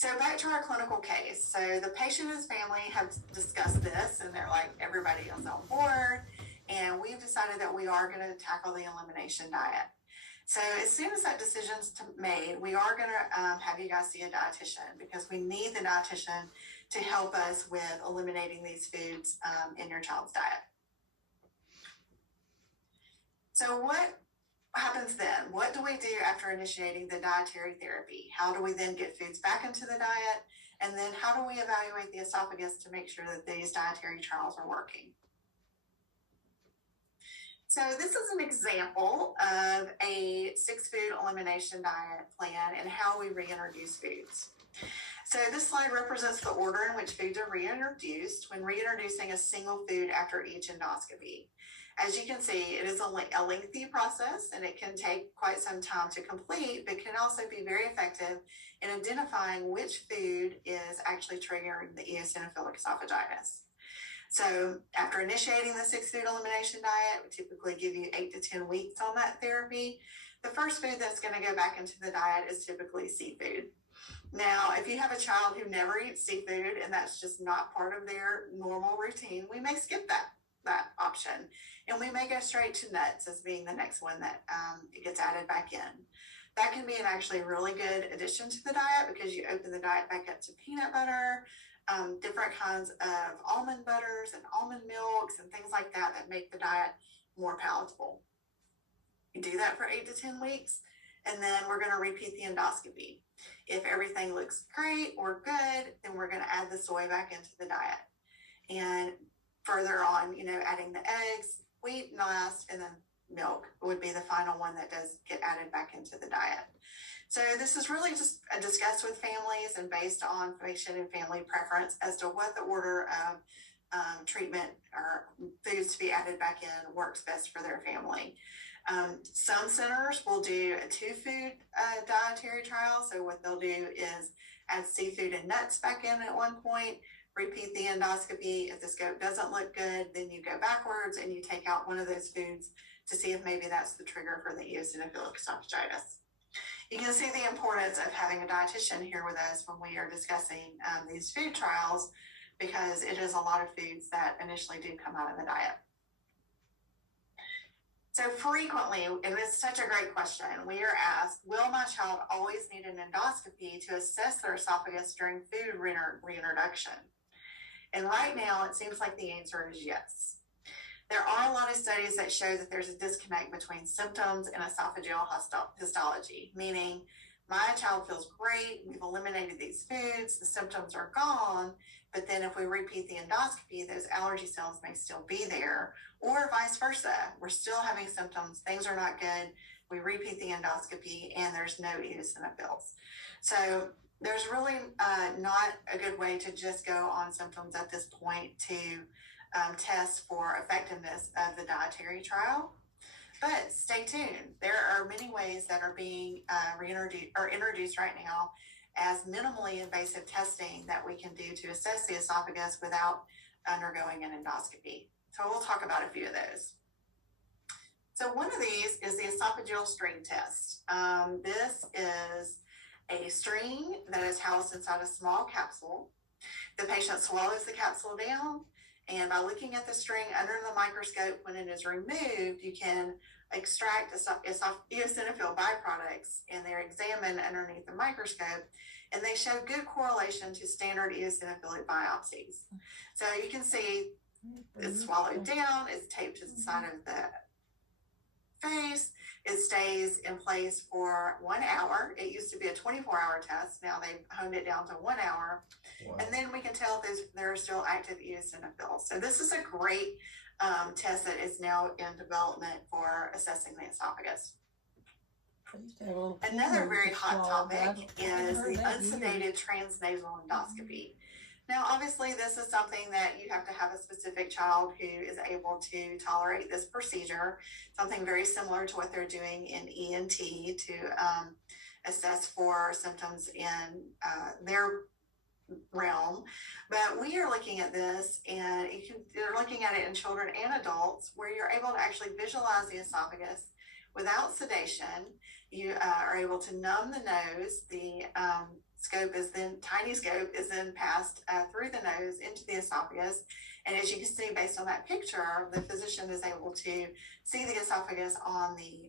So back to our clinical case. So the patient and his family have discussed this, and they're like, everybody is on board, and we've decided that we are going to tackle the elimination diet. So as soon as that decision's made, we are going to have you guys see a dietitian, because we need the dietitian to help us with eliminating these foods in your child's diet. So what happens then? What do we do after initiating the dietary therapy? How do we then get foods back into the diet? And then how do we evaluate the esophagus to make sure that these dietary trials are working? So this is an example of a 6-food elimination diet plan and how we reintroduce foods. So this slide represents the order in which foods are reintroduced when reintroducing a single food after each endoscopy. As you can see, it is a lengthy process, and it can take quite some time to complete, but can also be very effective in identifying which food is actually triggering the eosinophilic esophagitis. So after initiating the 6-food elimination diet, we typically give you 8 to 10 weeks on that therapy. The first food that's going to go back into the diet is typically seafood. Now, if you have a child who never eats seafood and that's just not part of their normal routine, we may skip that option, and we may go straight to nuts as being the next one that it gets added back in. That can be an actually really good addition to the diet, because you open the diet back up to peanut butter, different kinds of almond butters and almond milks and things like that that make the diet more palatable. You do that for 8 to 10 weeks, and then we're going to repeat the endoscopy. If everything looks great or good, then we're going to add the soy back into the diet. And further on, adding the eggs, wheat last, and then milk would be the final one that does get added back into the diet. So this is really just discussed with families and based on patient and family preference as to what the order of treatment or foods to be added back in works best for their family. Some centers will do a 2-food dietary trial. So what they'll do is add seafood and nuts back in at one point, repeat the endoscopy. If the scope doesn't look good, then you go backwards and you take out one of those foods to see if maybe that's the trigger for the eosinophilic esophagitis. You can see the importance of having a dietitian here with us when we are discussing these food trials, because it is a lot of foods that initially do come out of the diet. So frequently, and it's such a great question, we are asked, will my child always need an endoscopy to assess their esophagus during food reintroduction? And right now, it seems like the answer is yes. There are a lot of studies that show that there's a disconnect between symptoms and esophageal histology, meaning my child feels great, we've eliminated these foods, the symptoms are gone, but then if we repeat the endoscopy, those allergy cells may still be there, or vice versa. We're still having symptoms, things are not good, we repeat the endoscopy, and there's no eosinophils. So there's really not a good way to just go on symptoms at this point to test for effectiveness of the dietary trial. But stay tuned. There are many ways that are being introduced right now as minimally invasive testing that we can do to assess the esophagus without undergoing an endoscopy. So we'll talk about a few of those. So one of these is the esophageal string test. This is a string that is housed inside a small capsule. The patient swallows the capsule down, and by looking at the string under the microscope when it is removed, you can extract eosinophil byproducts, and they're examined underneath the microscope, and they show good correlation to standard eosinophilic biopsies. So you can see it's swallowed down, it's taped to the side of the face, it stays in place for 1 hour. It used to be a 24-hour test. Now they've honed it down to 1 hour. Wow. And then we can tell if there are still active eosinophils. So this is a great test that is now in development for assessing the esophagus. Another very hot topic is the unsedated transnasal endoscopy. Now, obviously, this is something that you have to have a specific child who is able to tolerate this procedure, something very similar to what they're doing in ENT to assess for symptoms in their realm. But we are looking at this, and you're looking at it in children and adults, where you're able to actually visualize the esophagus without sedation. You are able to numb the nose. The tiny scope is then passed through the nose into the esophagus. And as you can see, based on that picture, the physician is able to see the esophagus on the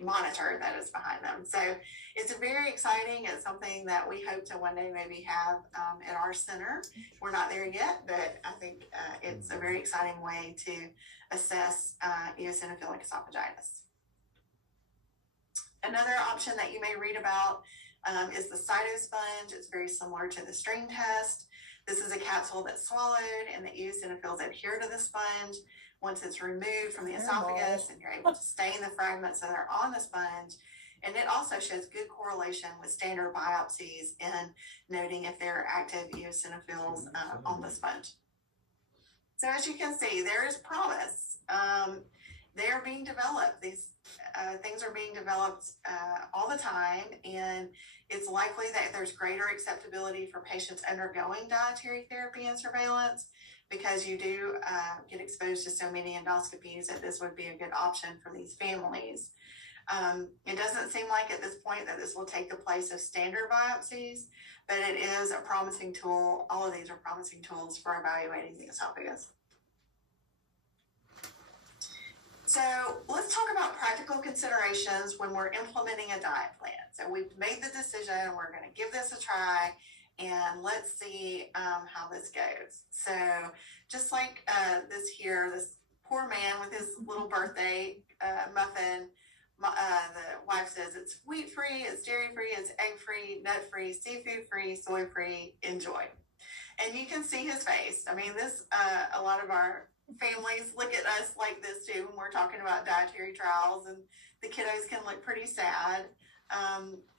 monitor that is behind them. So it's very exciting. It's something that we hope to one day maybe have at our center. We're not there yet, but I think it's a very exciting way to assess eosinophilic esophagitis. Another option that you may read about is the cytosponge. It's very similar to the string test. This is a capsule that's swallowed, and the eosinophils adhere to the sponge. Once it's removed from the esophagus, and you're able to stain the fragments that are on the sponge. And it also shows good correlation with standard biopsies in noting if there are active eosinophils on the sponge. So as you can see, there is promise. They're being developed. These things are being developed all the time, and it's likely that there's greater acceptability for patients undergoing dietary therapy and surveillance, because you do get exposed to so many endoscopies that this would be a good option for these families. It doesn't seem like at this point that this will take the place of standard biopsies, but it is a promising tool. All of these are promising tools for evaluating the esophagus. So let's talk about practical considerations when we're implementing a diet plan. So we've made the decision, we're going to give this a try, and let's see how this goes. So just like this poor man with his little birthday muffin, the wife says it's wheat-free, it's dairy-free, it's egg-free, nut-free, seafood-free, soy-free, enjoy. And you can see his face. I mean, a lot of our families look at us like this too when we're talking about dietary trials, and the kiddos can look pretty sad.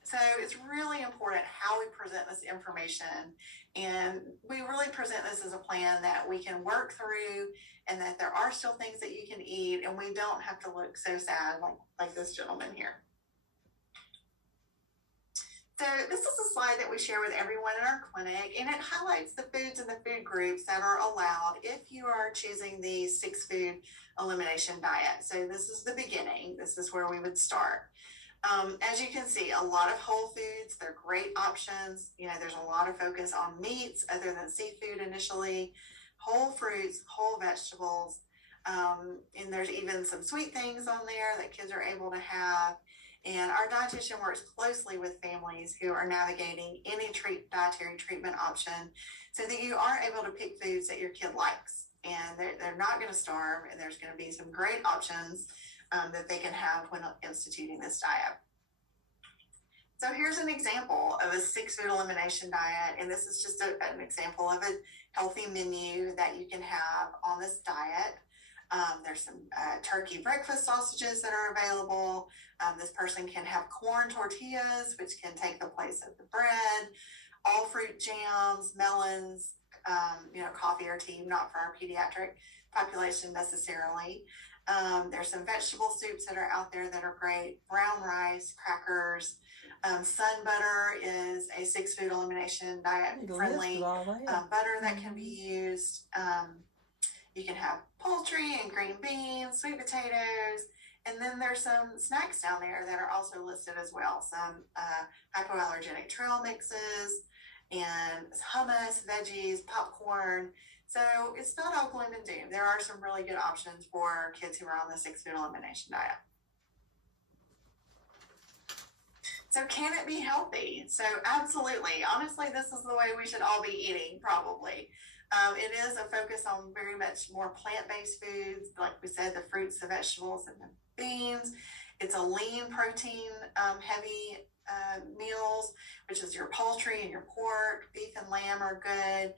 So it's really important how we present this information, and we really present this as a plan that we can work through, and that there are still things that you can eat, and we don't have to look so sad like this gentleman here. So this is a slide that we share with everyone in our clinic, and it highlights the foods and the food groups that are allowed if you are choosing the 6-food elimination diet. So this is the beginning. This is where we would start. As you can see, a lot of whole foods, they're great options. You know, there's a lot of focus on meats other than seafood initially, whole fruits, whole vegetables, and there's even some sweet things on there that kids are able to have. And our dietitian works closely with families who are navigating any dietary treatment option so that you are able to pick foods that your kid likes. And they're not going to starve, and there's going to be some great options that they can have when instituting this diet. So here's an example of a 6-food elimination diet, and this is just an example of a healthy menu that you can have on this diet. There's some turkey breakfast sausages that are available. This person can have corn tortillas, which can take the place of the bread, all fruit jams, melons, coffee or tea, not for our pediatric population necessarily. There's some vegetable soups that are out there that are great, brown rice, crackers. Sun butter is a 6-food elimination diet friendly butter that can be used. You can have poultry and green beans, sweet potatoes, and then there's some snacks down there that are also listed as well. Some hypoallergenic trail mixes and hummus, veggies, popcorn. So it's not all gloom and doom. There are some really good options for kids who are on the 6-food elimination diet. So can it be healthy? So absolutely. Honestly, this is the way we should all be eating, probably. It is a focus on very much more plant-based foods, like we said, the fruits, the vegetables, and the beans. It's a lean protein heavy meals, which is your poultry and your pork. Beef and lamb are good.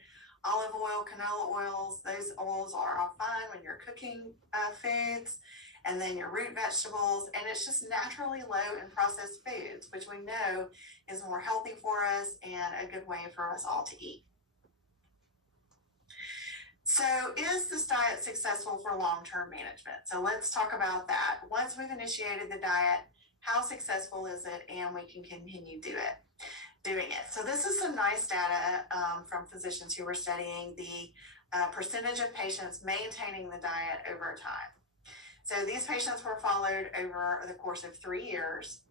Olive oil, canola oils, those oils are all fine when you're cooking foods. And then your root vegetables, and it's just naturally low in processed foods, which we know is more healthy for us and a good way for us all to eat. So is this diet successful for long-term management? So let's talk about that. Once we've initiated the diet, how successful is it, and we can continue doing it. So this is some nice data from physicians who were studying the percentage of patients maintaining the diet over time. So these patients were followed over the course of 3 years,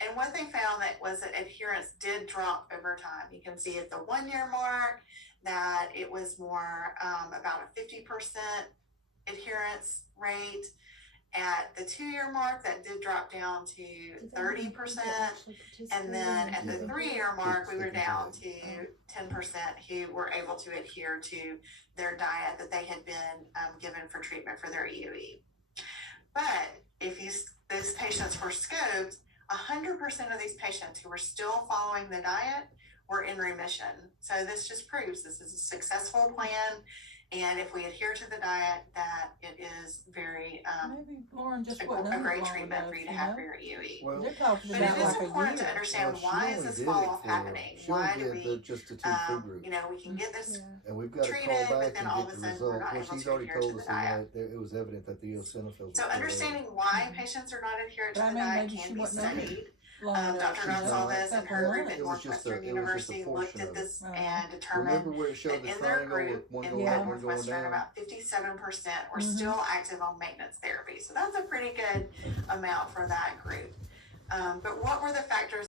And what they found that was that adherence did drop over time. You can see at the 1 year mark that it was more about a 50% adherence rate. At the 2 year mark, that did drop down to 30%. And then at the 3 year mark, we were down to 10% who were able to adhere to their diet that they had been given for treatment for their EOE. But if those patients were scoped, 100% of these patients who were still following the diet were in remission. So this just proves this is a successful plan. And if we adhere to the diet, that it is very Maybe Lauren just a wasn't great long treatment enough, for you to have for your EOE. Well, They're talking But about it is like a important to year. understand she why is only this did fall it off for- happening? she Why only do did we, just the 2 group. you know, we can get this And we've got to treated, call but back then and all get of a the sudden we're result. not Well, able she's to already adhere told to us the diet. that it was evident that the eosinophils. So understanding why patients are not adherent to But I the mean, diet maybe she can be wasn't studied. long enough. Dr. Gonsalves and her group at It was just a- Northwestern it was just a University looked portion at of this it. and Remember determined where it that showed the in their triangle with group, one in going at up, one going Northwestern, down? about 57% were Mhm. still active on maintenance therapy. So that's a pretty good amount for that group. But what were the factors